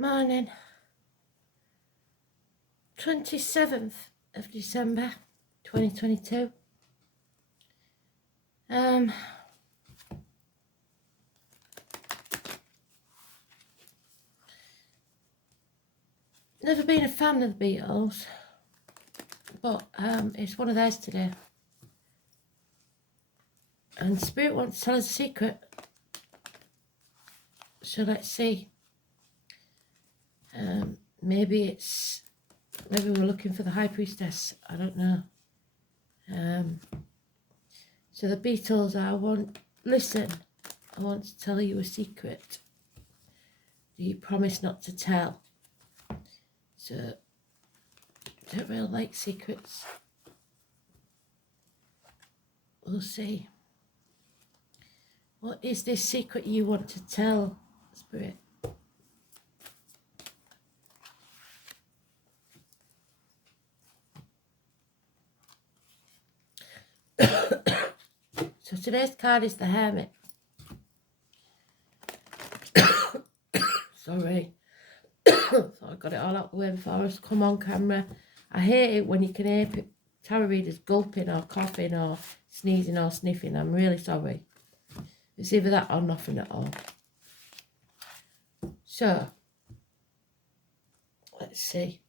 Morning. 27th of December 2022. Never been a fan of the Beatles, but it's one of theirs today. And Spirit wants to tell us a secret. So let's see. Maybe we're looking for the High Priestess. I don't know. So the Beatles, listen, I want to tell you a secret. Do you promise not to tell? So, I don't really like secrets. We'll see. What is this secret you want to tell, Spirit? So today's card is the Hermit. Sorry. Thought I got it all out the way before I was come on camera. I hate it when you can hear tarot readers gulping or coughing or sneezing or sniffing. I'm really sorry. It's either that or nothing at all. So, let's see.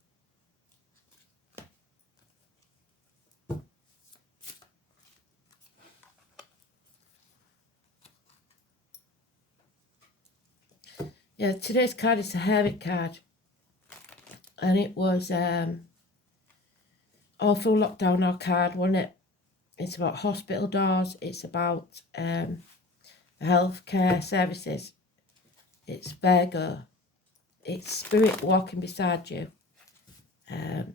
Yeah, today's card is the Hermit card. And it was all through lockdown our card, wasn't it? It's about hospital doors. It's about healthcare services. It's Virgo. It's Spirit walking beside you. It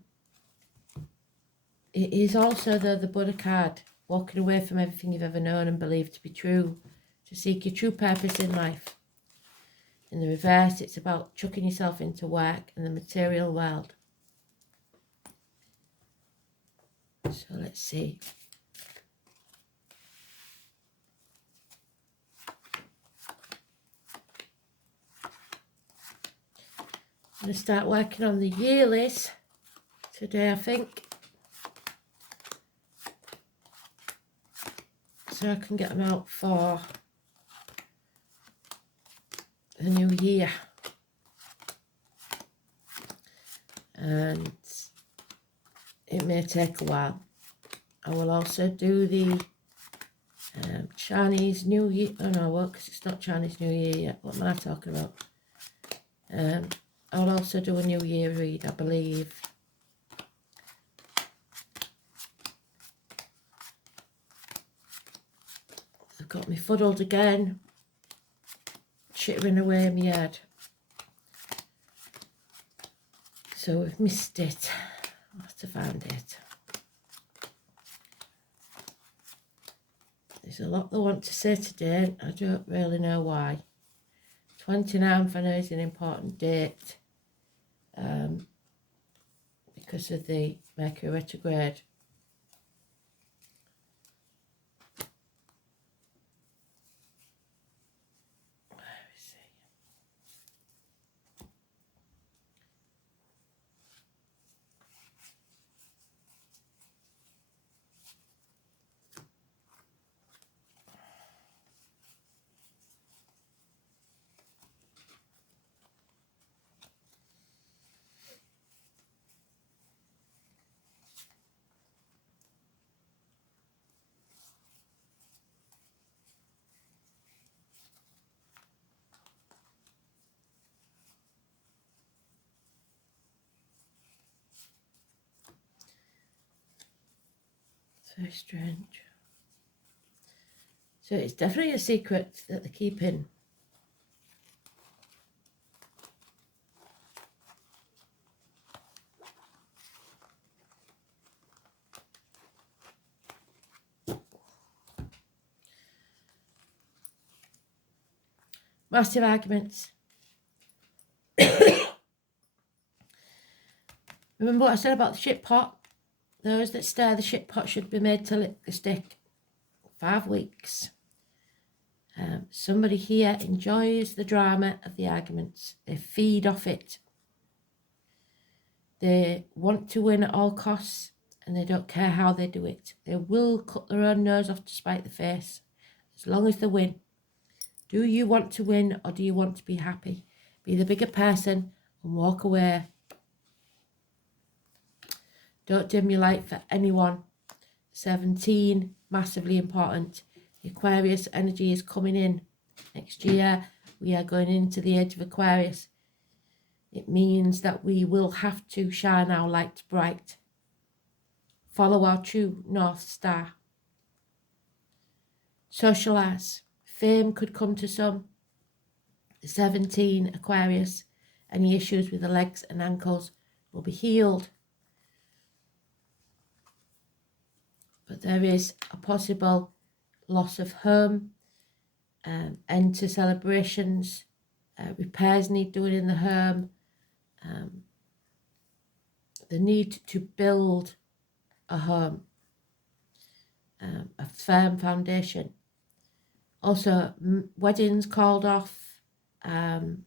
is also the Buddha card, walking away from everything you've ever known and believed to be true, to seek your true purpose in life. In the reverse, it's about chucking yourself into work and the material world. So let's see. I'm going to start working on the yearlies today, I think. So I can get them out for the new year. And it may take a while. I will also do the Chinese New Year. Oh no, I won't, because it's not Chinese New Year yet. What am I talking about? I'll also do a New Year read, I believe. I've got me fuddled again. Chittering away in my head. So we've missed it. I'll have to find it. There's a lot they want to say today. I don't really know why. 29th, I know, is an important date. Because of the Mercury retrograde. Very strange. So it's definitely a secret that they're keeping. Massive arguments. Remember what I said about the shit pot? Those that stir the shit pot should be made to lick the stick. 5 weeks. Somebody here enjoys the drama of the arguments. They feed off it. They want to win at all costs, and they don't care how they do it. They will cut their own nose off to spite the face, as long as they win. Do you want to win, or do you want to be happy? Be the bigger person and walk away. Don't dim your light for anyone. 17, massively important. The Aquarius energy is coming in. Next year, we are going into the age of Aquarius. It means that we will have to shine our light bright. Follow our true North Star. Socialise. Fame could come to some. The 17, Aquarius. Any issues with the legs and ankles will be healed. But there is a possible loss of home, end to celebrations, repairs need doing in the home, the need to build a home, a firm foundation. Also, weddings called off, and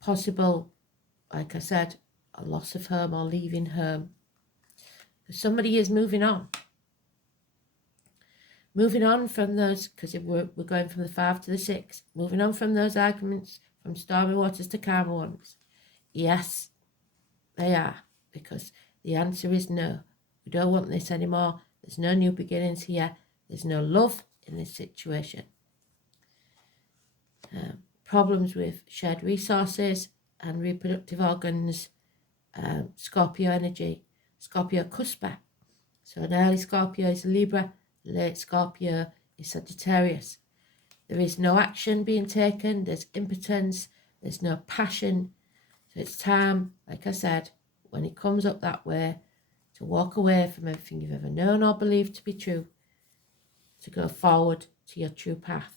possible, like I said, a loss of home or leaving home. Somebody is moving on. Moving on from those, because we're going from the 5 to the 6. Moving on from those arguments, from stormy waters to calmer ones. Yes, they are, because the answer is no. We don't want this anymore. There's no new beginnings here. There's no love in this situation. Problems with shared resources and reproductive organs. Scorpio energy. Scorpio cuspa. So an early Scorpio is Libra, late Scorpio is Sagittarius. There is no action being taken, there's impotence, there's no passion. So it's time, like I said, when it comes up that way, to walk away from everything you've ever known or believed to be true, to go forward to your true path.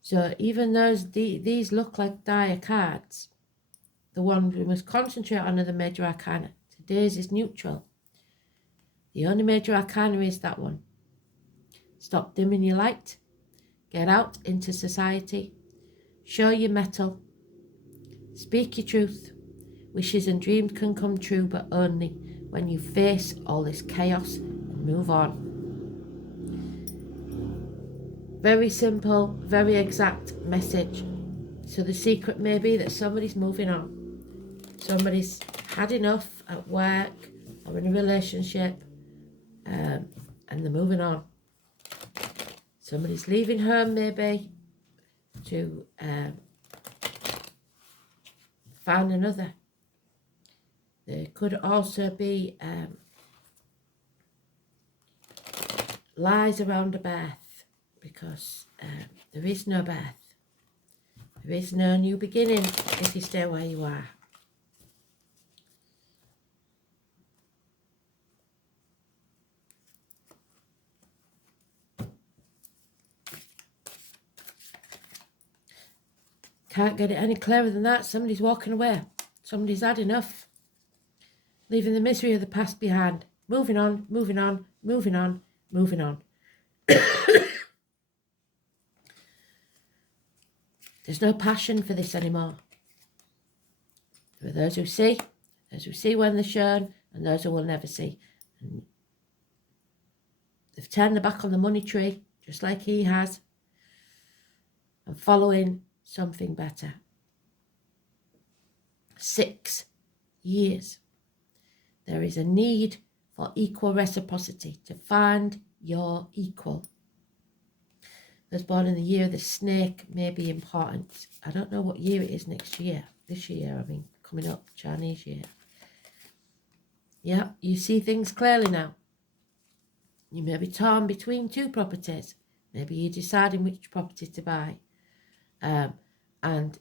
So even these look like dire cards, the one we must concentrate on are the major arcana. Today's is neutral. The only major arcana is that one. Stop dimming your light. Get out into society. Show your mettle. Speak your truth. Wishes and dreams can come true, but only when you face all this chaos and move on. Very simple, very exact message. So the secret may be that somebody's moving on. Somebody's had enough at work or in a relationship, and they're moving on. Somebody's leaving home maybe to find another. There could also be lies around a birth, because there is no birth. There is no new beginning if you stay where you are. Can't get it any clearer than that. Somebody's walking away. Somebody's had enough. Leaving the misery of the past behind. Moving on, moving on, moving on, moving on. There's no passion for this anymore. There are those who see when they're shown, and those who will never see. And they've turned their back on the money tree, just like he has, and following something better. 6 years. There is a need for equal reciprocity, to find your equal. Those born in the year of the snake may be important. I don't know what year it is next year. This year, I mean, coming up, Chinese year. Yeah, you see things clearly now. You may be torn between 2 properties. Maybe you're deciding which property to buy. And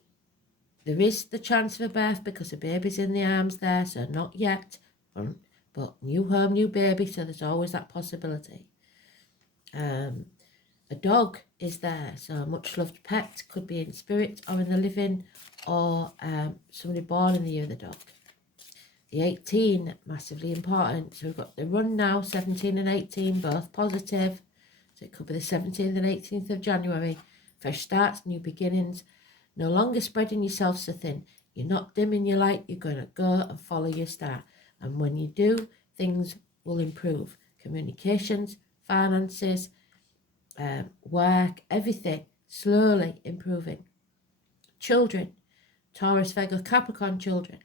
there is the chance of a birth because the baby's in the arms there, so not yet. But new home, new baby, so there's always that possibility. A dog is there, so a much loved pet could be in spirit or in the living, or somebody born in the year of the dog. The 18, massively important. So we've got the run now, 17 and 18, both positive. So it could be the 17th and 18th of January. Fresh starts, new beginnings. No longer spreading yourself so thin. You're not dimming your light. You're going to go and follow your star. And when you do, things will improve. Communications, finances, work, everything slowly improving. Children, Taurus, Virgo, Capricorn children.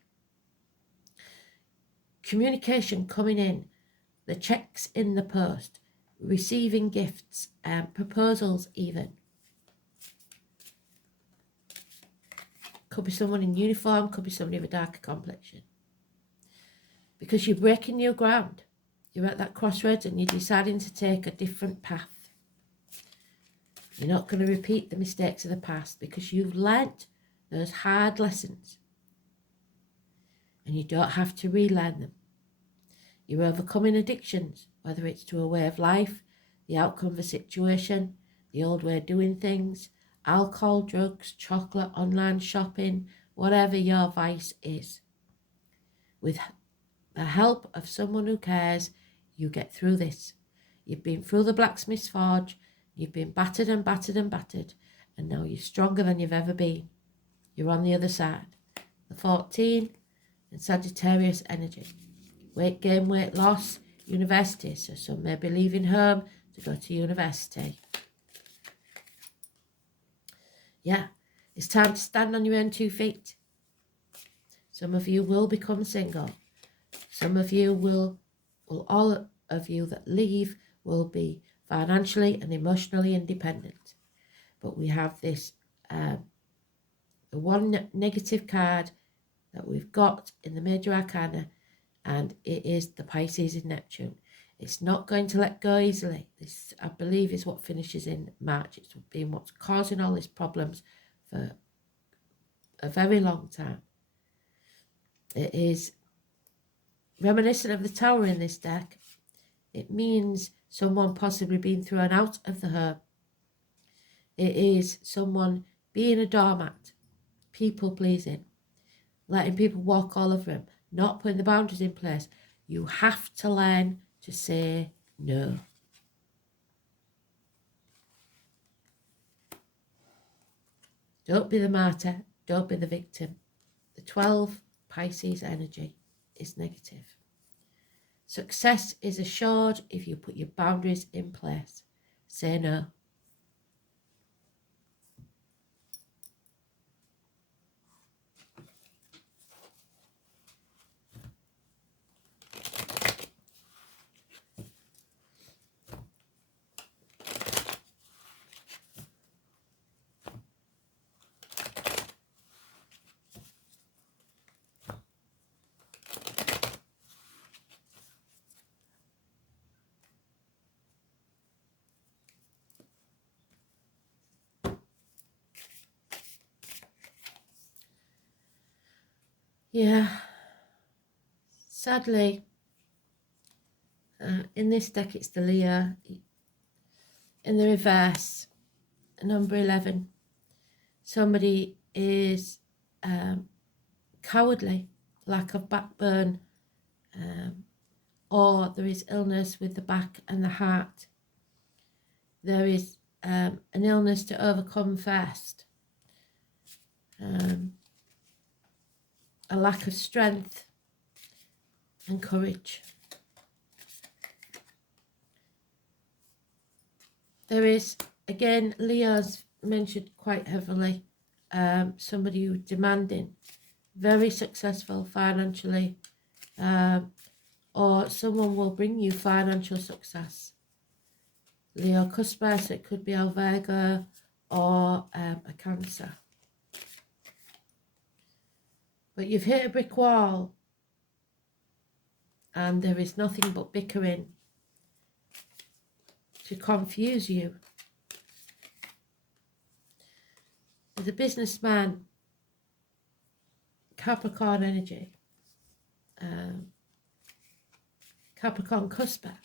Communication coming in, the checks in the post, receiving gifts, proposals even. Could be someone in uniform, could be somebody with a darker complexion. Because you're breaking new ground. You're at that crossroads and you're deciding to take a different path. You're not going to repeat the mistakes of the past because you've learnt those hard lessons. And you don't have to relearn them. You're overcoming addictions, whether it's to a way of life, the outcome of a situation, the old way of doing things, alcohol, drugs, chocolate, online shopping, whatever your vice is. With the help of someone who cares, you get through this. You've been through the blacksmith's forge, you've been battered and battered and battered, and now you're stronger than you've ever been. You're on the other side. The 14 and Sagittarius energy. Weight gain, weight loss, university. So some may be leaving home to go to university. Yeah, it's time to stand on your own 2 feet. Some of you will become single. Some of you will all of you that leave will be financially and emotionally independent. But we have this the one negative card that we've got in the major arcana, and it is the Pisces in Neptune. It's not going to let go easily. This, I believe, is what finishes in March. It's been what's causing all these problems for a very long time. It is reminiscent of the Tower in this deck. It means someone possibly being thrown out of the home. It is someone being a doormat, people pleasing, letting people walk all over them, not putting the boundaries in place. You have to learn to say no. Don't be the martyr. Don't be the victim. The 12 Pisces energy is negative. Success is assured if you put your boundaries in place. Say no. Yeah, sadly, in this deck it's the Leo. In the reverse, number 11, somebody is cowardly, lack of backbone, or there is illness with the back and the heart. There is an illness to overcome first. A lack of strength and courage. There is, again, Leo's mentioned quite heavily, somebody who's demanding, very successful financially, or someone will bring you financial success. Leo Cusper, so it could be Virgo or a Cancer. But you've hit a brick wall and there is nothing but bickering to confuse you. As a businessman, Capricorn energy, Capricorn Cusper,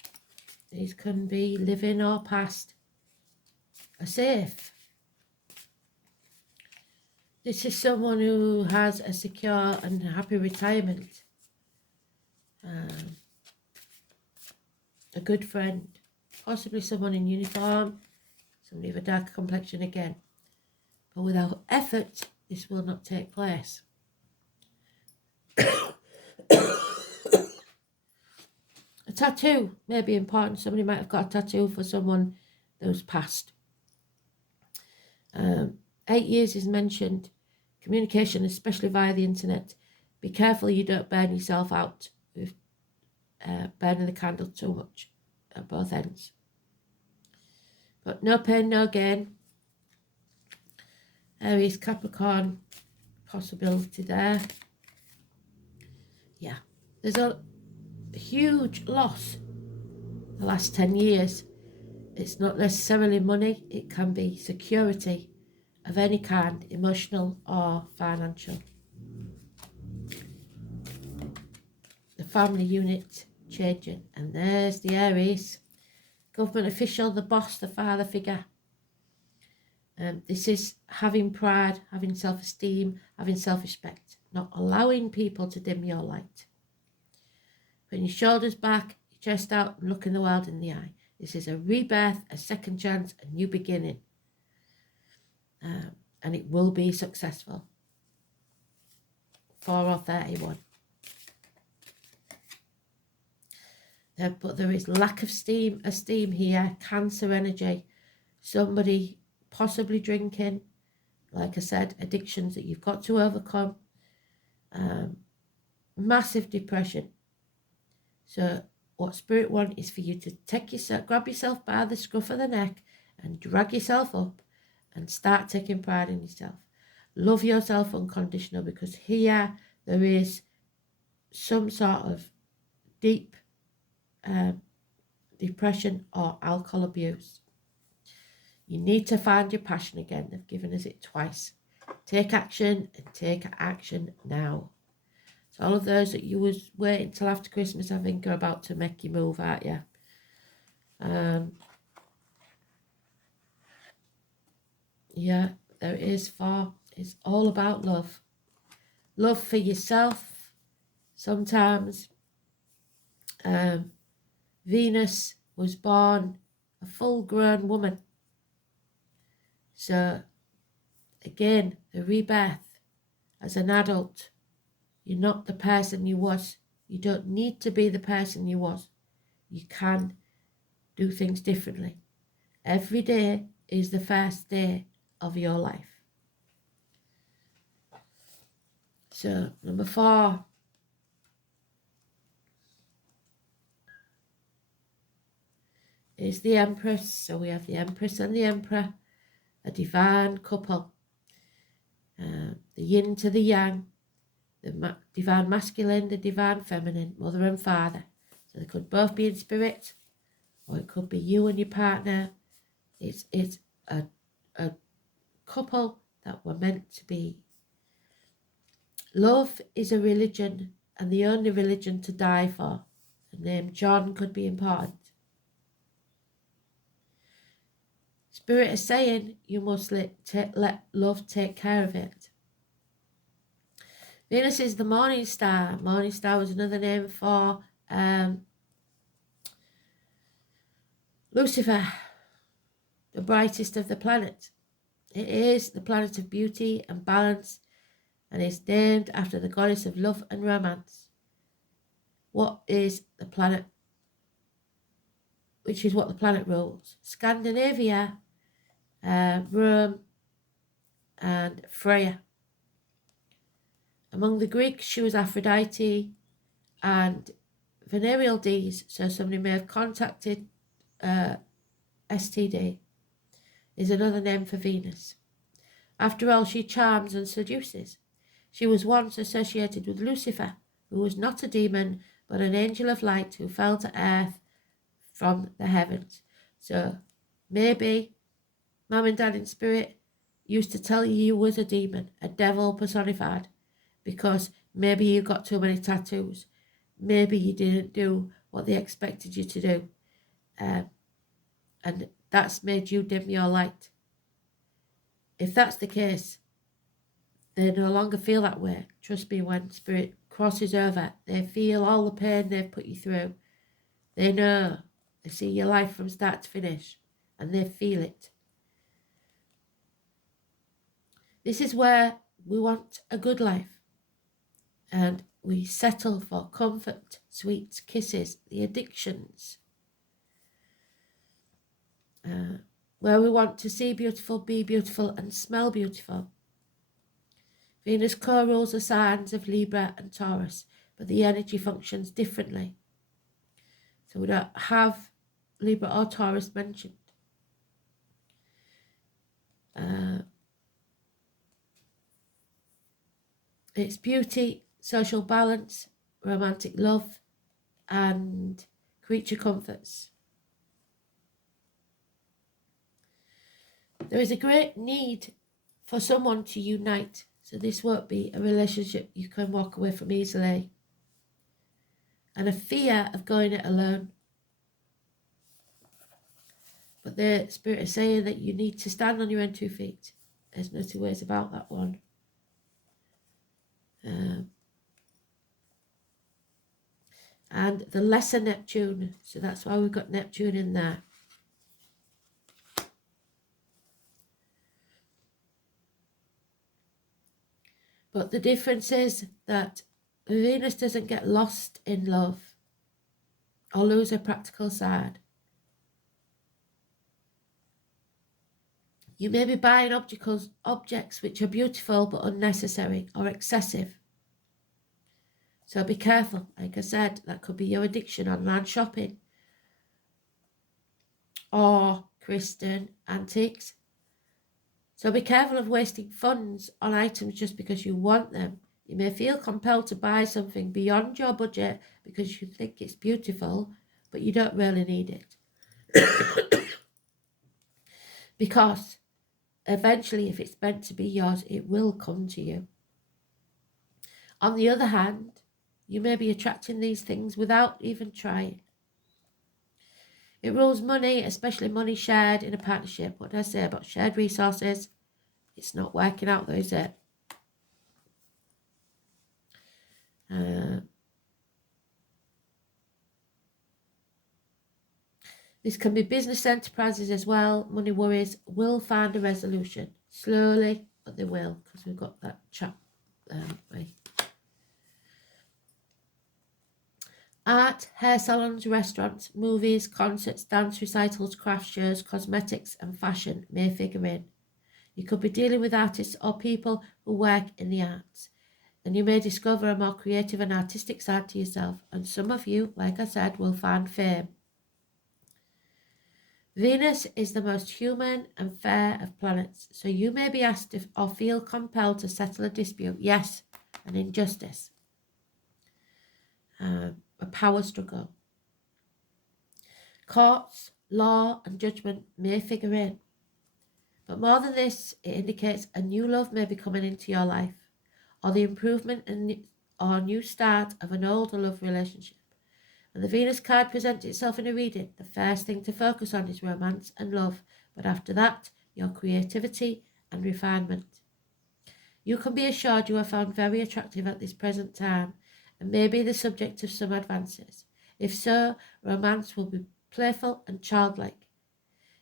these can be living or past, are safe. This is someone who has a secure and happy retirement. a good friend, possibly someone in uniform, somebody of a dark complexion again. But without effort, this will not take place. A tattoo may be important. Somebody might have got a tattoo for someone that was passed. 8 years is mentioned. Communication, especially via the internet. Be careful you don't burn yourself out with burning the candle too much at both ends. But no pain, no gain. Aries, Capricorn, possibility there. Yeah, there's a huge loss the last 10 years. It's not necessarily money, it can be security of any kind, emotional or financial. The family unit changing, and there's the Aries, government official, the boss, the father figure. This is having pride, having self-esteem, having self-respect, not allowing people to dim your light. Putting your shoulders back, your chest out, and looking the world in the eye. This is a rebirth, a second chance, a new beginning. And it will be successful. 4 or 31. But there is lack of esteem here, Cancer energy. Somebody possibly drinking, like I said, addictions that you've got to overcome. Massive depression. So what Spirit wants is for you to grab yourself by the scruff of the neck and drag yourself up and start taking pride in yourself. Love yourself unconditional, because here there is some sort of deep depression or alcohol abuse. You need to find your passion again. They've given us it twice. Take action, and take action now. So all of those that you was waiting till after Christmas, I think, are about to make you move, aren't you? Yeah, there it is. It's all about love. Love for yourself. Sometimes Venus was born a full-grown woman. So, again, the rebirth as an adult. You're not the person you was. You don't need to be the person you was. You can do things differently. Every day is the first day of your life. So, number 4. Is the Empress. So we have the Empress and the Emperor, a divine couple. The yin to the yang, the divine masculine, the divine feminine, mother and father. So they could both be in spirit, or it could be you and your partner. It's a couple that were meant to be. Love is a religion, and the only religion to die for. The name John could be important. Spirit is saying you must let love take care of it. Venus is the morning star. Morning star was another name for Lucifer, the brightest of the planet. It is the planet of beauty and balance, and is named after the goddess of love and romance. What is the planet? Which is what the planet rules. Scandinavia, Rome, and Freya. Among the Greeks, she was Aphrodite and venereal Ds, so somebody may have contacted STD, is another name for Venus. After all, she charms and seduces. She was once associated with Lucifer, who was not a demon, but an angel of light who fell to earth from the heavens. So maybe Mum and Dad in spirit used to tell you was a demon, a devil personified, because maybe you got too many tattoos. Maybe you didn't do what they expected you to do. And that's made you dim your light. If that's the case, they no longer feel that way. Trust me when Spirit crosses over. They feel all the pain they've put you through. They know. They see your life from start to finish, and they feel it. This is where we want a good life, and we settle for comfort, sweets, kisses, the addictions, where we want to see beautiful, be beautiful, and smell beautiful. Venus co-rules the signs of Libra and Taurus, but the energy functions differently. So we don't have Libra or Taurus mentioned. It's beauty, social balance, romantic love, and creature comforts. There is a great need for someone to unite, so this won't be a relationship you can walk away from easily. And a fear of going it alone. But the Spirit is saying that you need to stand on your own 2 feet. There's no two ways about that one. And the lesser Neptune, so that's why we've got Neptune in there. But the difference is that Venus doesn't get lost in love or lose her practical side. You may be buying objects which are beautiful but unnecessary or excessive. So be careful. Like I said, that could be your addiction, online shopping, or Christian antiques. So be careful of wasting funds on items just because you want them. You may feel compelled to buy something beyond your budget because you think it's beautiful, but you don't really need it. Because eventually, if it's meant to be yours, it will come to you. On the other hand, you may be attracting these things without even trying. It rules money, especially money shared in a partnership. What did I say about shared resources? It's not working out though, is it? This can be business enterprises as well. Money worries will find a resolution. Slowly, but they will, because we've got that chap there, haven't we? Art, hair salons, restaurants, movies, concerts, dance recitals, craft shows, cosmetics and fashion may figure in. You could be dealing with artists or people who work in the arts, and you may discover a more creative and artistic side to yourself, and some of you, like I said, will find fame. Venus is the most human and fair of planets, so you may be asked if, or feel compelled to settle a dispute. Yes, an injustice. A power struggle. Courts, law and judgment may figure in. But more than this, it indicates a new love may be coming into your life, or the improvement or new start of an older love relationship. And the Venus card presents itself in a reading. The first thing to focus on is romance and love, but after that, your creativity and refinement. You can be assured you are found very attractive at this present time, and may be the subject of some advances. If so, romance will be playful and childlike.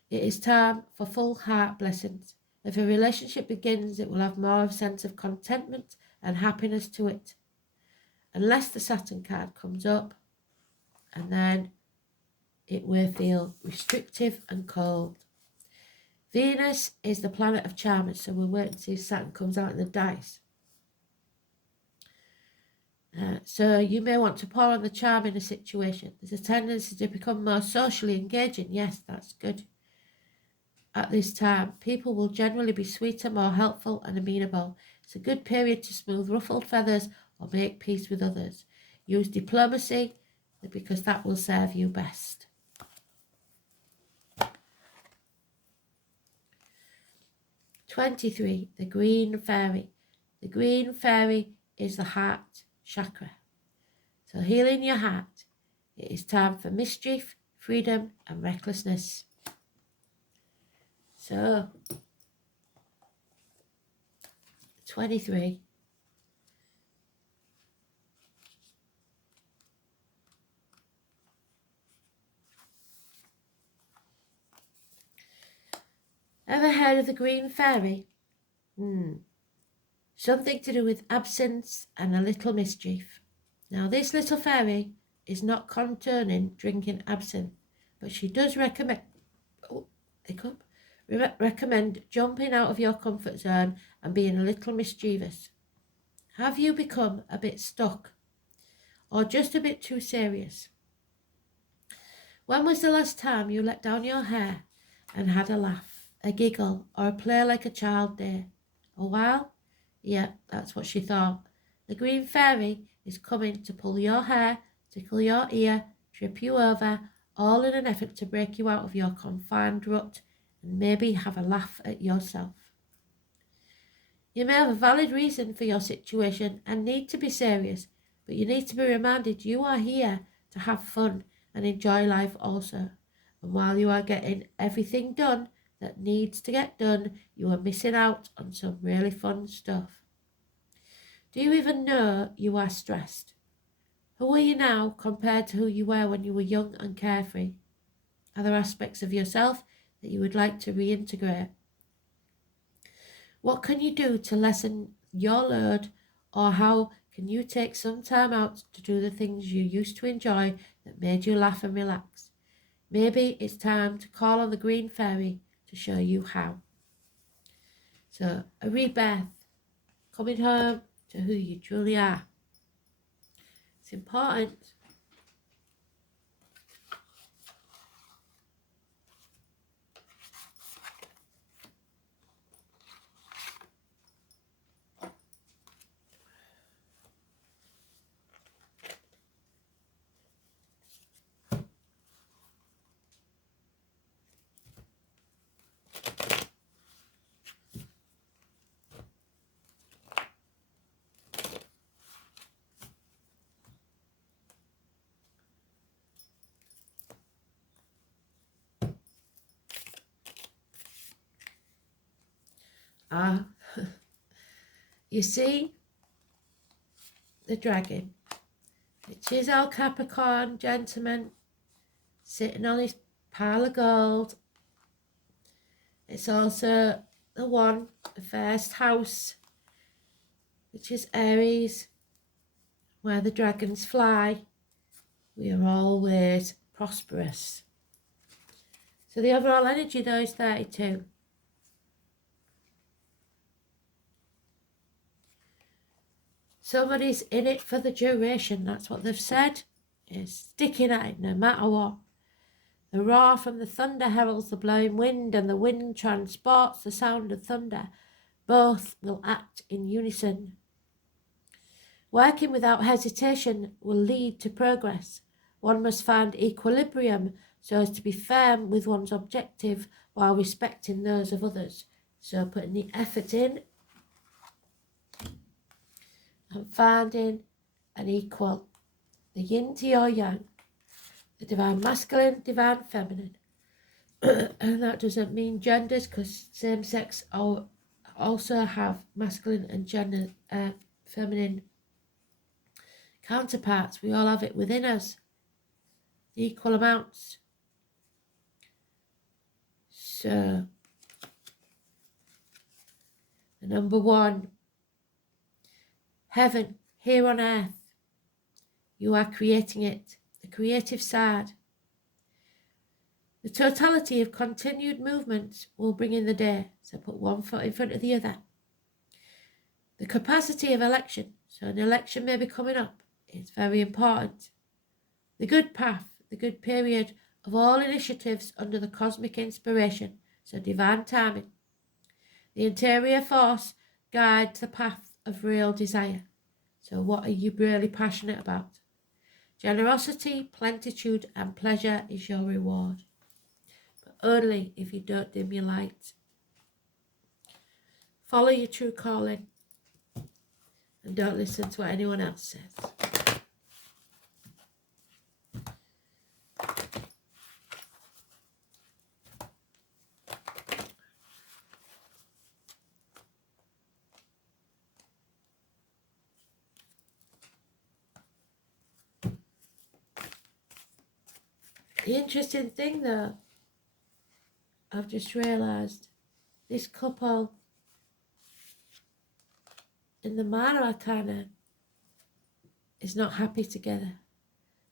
It is time for full heart blessings. If a relationship begins, it will have more of a sense of contentment and happiness to it. Unless the Saturn card comes up, and then it will feel restrictive and cold. Venus is the planet of charmers, so we'll wait and see if Saturn comes out in the dice. So you may want to pour on the charm in a situation. There's a tendency to become more socially engaging. Yes, that's good. At this time, people will generally be sweeter, more helpful and amenable. It's a good period to smooth ruffled feathers or make peace with others. Use diplomacy because that will serve you best. (23) The Green Fairy. The Green Fairy is the heart chakra. So healing your heart. It is time for mischief, freedom and recklessness. So 23. Ever heard of the green fairy? Something to do with absence and a little mischief. Now, this little fairy is not concerning drinking absinthe, but she does recommend jumping out of your comfort zone and being a little mischievous. Have you become a bit stuck or just a bit too serious? When was the last time you let down your hair and had a laugh, a giggle, or a play like a child did? A while? Yeah, that's what she thought. The green fairy is coming to pull your hair, tickle your ear, trip you over, all in an effort to break you out of your confined rut and maybe have a laugh at yourself. You may have a valid reason for your situation and need to be serious, but you need to be reminded you are here to have fun and enjoy life also. And while you are getting everything done that needs to get done, you are missing out on some really fun stuff. Do you even know you are stressed? Who are you now compared to who you were when you were young and carefree? Are there aspects of yourself that you would like to reintegrate? What can you do to lessen your load, or how can you take some time out to do the things you used to enjoy that made you laugh and relax? Maybe it's time to call on the green fairy to show you how. So, a rebirth, coming home to who you truly are. It's important. You see the dragon, which is our Capricorn gentleman sitting on his pile of gold. It's also the first house, which is Aries, where the dragons fly. We are always prosperous. So the overall energy though is 32. Somebody's in it for the duration, that's what they've said. Is sticking at it no matter what. The roar from the thunder heralds the blowing wind, and the wind transports the sound of thunder. Both will act in unison. Working without hesitation will lead to progress. One must find equilibrium so as to be firm with one's objective while respecting those of others. So putting the effort in and finding an equal, the yin to your yang, the divine masculine, divine feminine. And that doesn't mean genders, because same sex also have masculine and feminine counterparts. We all have it within us, equal amounts. So the number one, heaven here on earth. You are creating it, the creative side. The totality of continued movements will bring in the day. So put one foot in front of the other. The capacity of election. So an election may be coming up. It's very important. The good path, the good period of all initiatives under the cosmic inspiration. So divine timing. The interior force guides the path of real desire. So what are you really passionate about? Generosity, plenitude and pleasure is your reward. But only if you don't dim your light. Follow your true calling and don't listen to what anyone else says. The interesting thing though, I've just realised, this couple in the minor arcana is not happy together.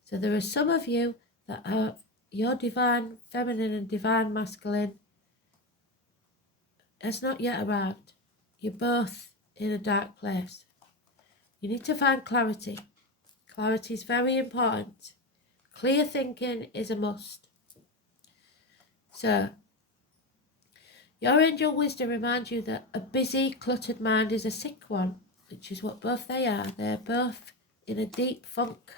So there are some of you that are your divine feminine and divine masculine has not yet arrived. You're both in a dark place. You need to find clarity. Clarity is very important. Clear thinking is a must. So, your angel wisdom reminds you that a busy, cluttered mind is a sick one, which is what both they are. They're both in a deep funk.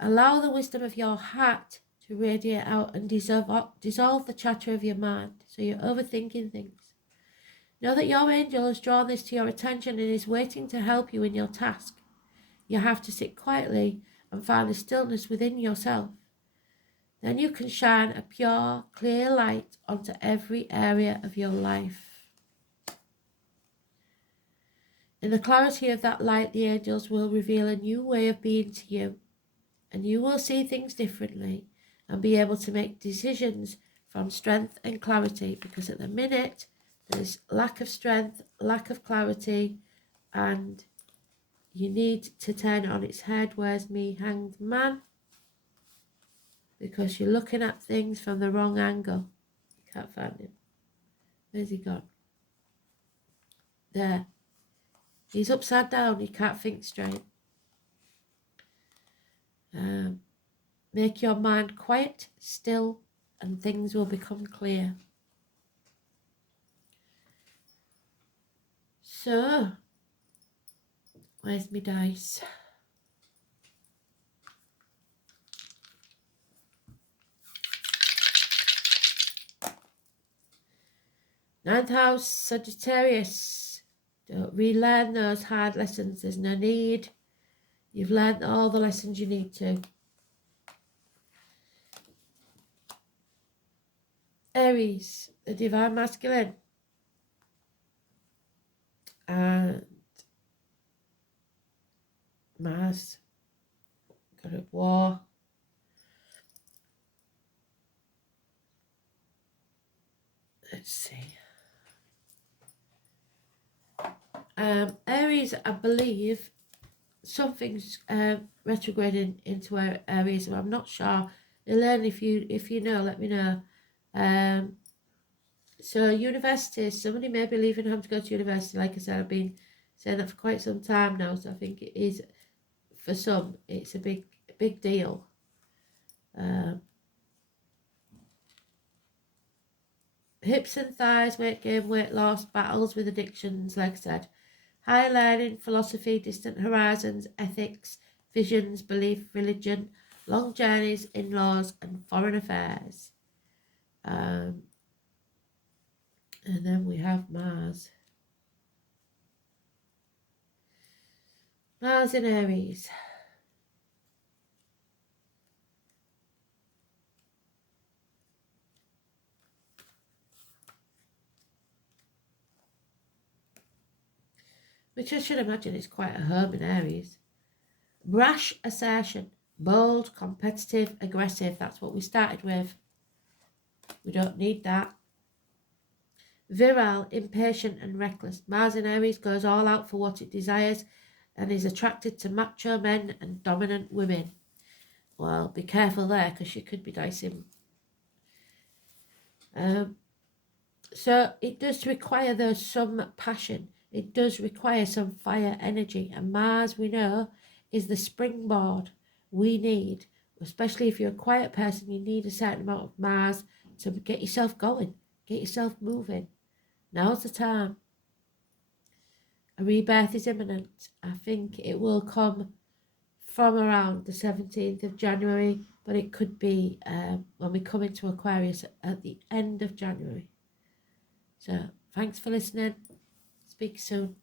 Allow the wisdom of your heart to radiate out and dissolve the chatter of your mind, so you're overthinking things. Know that your angel has drawn this to your attention and is waiting to help you in your task. You have to sit quietly and find a stillness within yourself. Then you can shine a pure, clear light onto every area of your life. In the clarity of that light, the angels will reveal a new way of being to you, and you will see things differently and be able to make decisions from strength and clarity, because at the minute there's lack of strength, lack of clarity, and you need to turn it on its head. Where's me hanged man? Because you're looking at things from the wrong angle. You can't find him. Where's he gone? There. He's upside down. He can't think straight. Make your mind quiet, still, and things will become clear. So, where's my dice? Ninth house, Sagittarius. Don't relearn those hard lessons. There's no need. You've learned all the lessons you need to. Aries, the divine masculine. And Mars, God of War. Let's see. Aries, I believe something's retrograding into Aries. I'm not sure. Elaine, if you know, let me know. So universities, somebody may be leaving home to go to university. Like I said, I've been saying that for quite some time now. So I think it is, for some, it's a big deal. Hips and thighs, weight gain, weight loss, battles with addictions, like I said. Higher learning, philosophy, distant horizons, ethics, visions, belief, religion, long journeys, in-laws, and foreign affairs. And then we have Mars. Mars in Aries. Which I should imagine is quite a home in Aries. Brash assertion. Bold, competitive, aggressive. That's what we started with. We don't need that. Virile, impatient and reckless. Mars in Aries goes all out for what it desires and is attracted to macho men and dominant women. Well, be careful there, because you could be dicing. So it does require some passion. It does require some fire energy. And Mars, we know, is the springboard we need. Especially if you're a quiet person, you need a certain amount of Mars to get yourself going, get yourself moving. Now's the time. A rebirth is imminent. I think it will come from around the 17th of January, but it could be when we come into Aquarius at the end of January. So, thanks for listening. Speak soon.